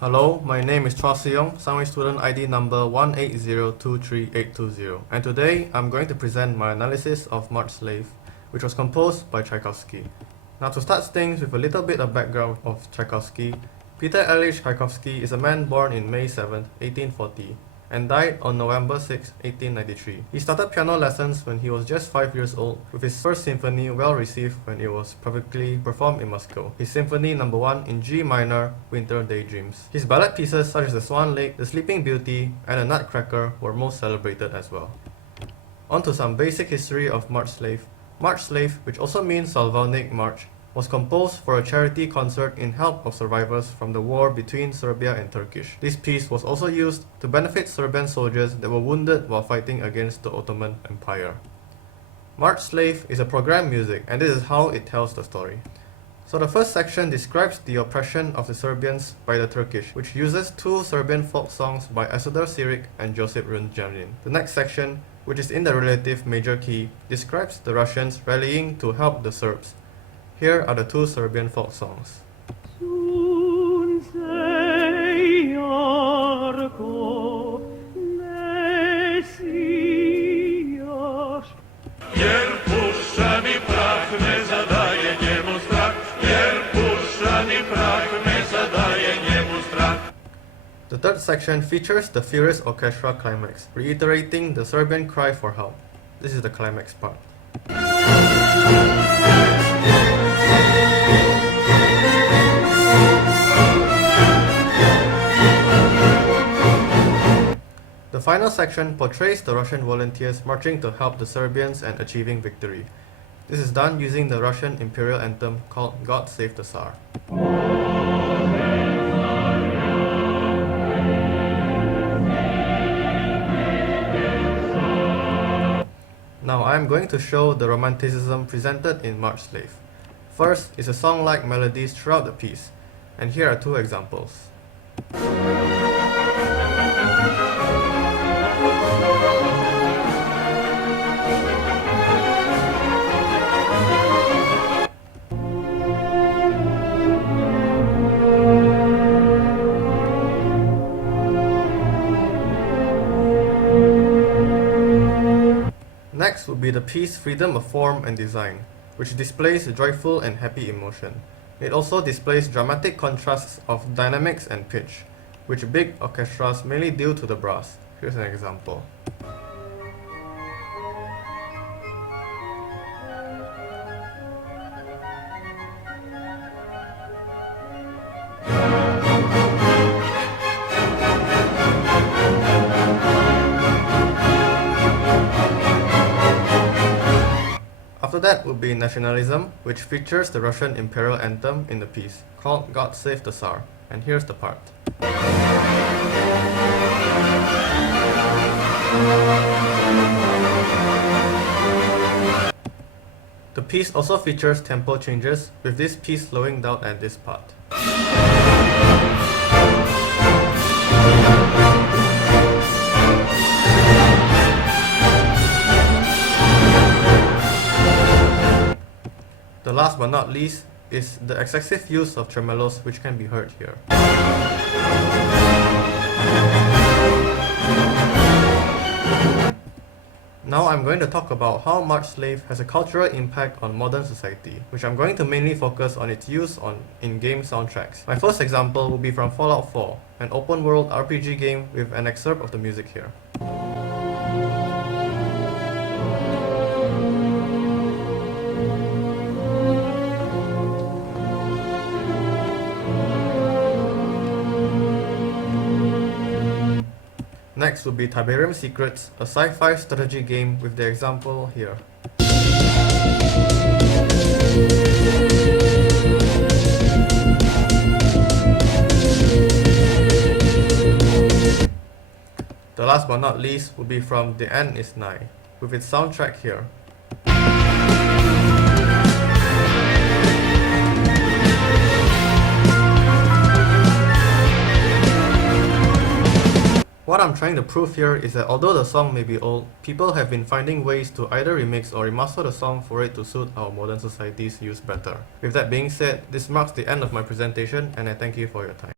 Hello, my name is Chua Siyong, Sunway student ID number 180238820, and today I'm going to present my analysis of Marche Slave, which was composed by Tchaikovsky. Now to start things with a little bit of background of Tchaikovsky, Peter Ilyich Tchaikovsky is a man born in May 7, 1840, and died on November 6, 1893. He started piano lessons when he was just 5 years old, with his first symphony well received when it was publicly performed in Moscow, his Symphony No. 1 in G minor, Winter Daydreams. His ballad pieces such as The Swan Lake, The Sleeping Beauty, and The Nutcracker were most celebrated as well. On to some basic history of Marche Slave. Marche Slave, which also means Slavonic March, was composed for a charity concert in help of survivors from the war between Serbia and Turkey. This piece was also used to benefit Serbian soldiers that were wounded while fighting against the Ottoman Empire. Marche Slave is a programmed music, and this is how it tells the story. So the first section describes the oppression of the Serbians by the Turkish, which uses two Serbian folk songs by Isidor Siric and Josip Runjanin. The next section, which is in the relative major key, describes the Russians rallying to help the Serbs. Here are the two Serbian folk songs. The third section features the furious orchestra climax, reiterating the Serbian cry for help. This is the climax part. The final section portrays the Russian volunteers marching to help the Serbians and achieving victory. This is done using the Russian imperial anthem called God Save the Tsar. Now I am going to show the romanticism presented in Marche Slave. First is a song-like melodies throughout the piece, and here are two examples. Next would be the piece Freedom of Form and Design, which displays joyful and happy emotion. It also displays dramatic contrasts of dynamics and pitch, which big orchestras mainly do to the brass. Here's an example. After that would be Nationalism, which features the Russian imperial anthem in the piece, called God Save the Tsar, and here's the part. The piece also features tempo changes, with this piece slowing down at this part. The last but not least is the excessive use of tremolos, which can be heard here. Now I'm going to talk about how Marche Slave has a cultural impact on modern society, which I'm going to mainly focus on its use in game soundtracks. My first example will be from Fallout 4, an open-world RPG game with an excerpt of the music here. Next would be Tiberium Secrets, a sci-fi strategy game with the example here. The last but not least would be from The End Is Nigh, with its soundtrack here. What I'm trying to prove here is that although the song may be old, people have been finding ways to either remix or remaster the song for it to suit our modern society's use better. With that being said, this marks the end of my presentation and I thank you for your time.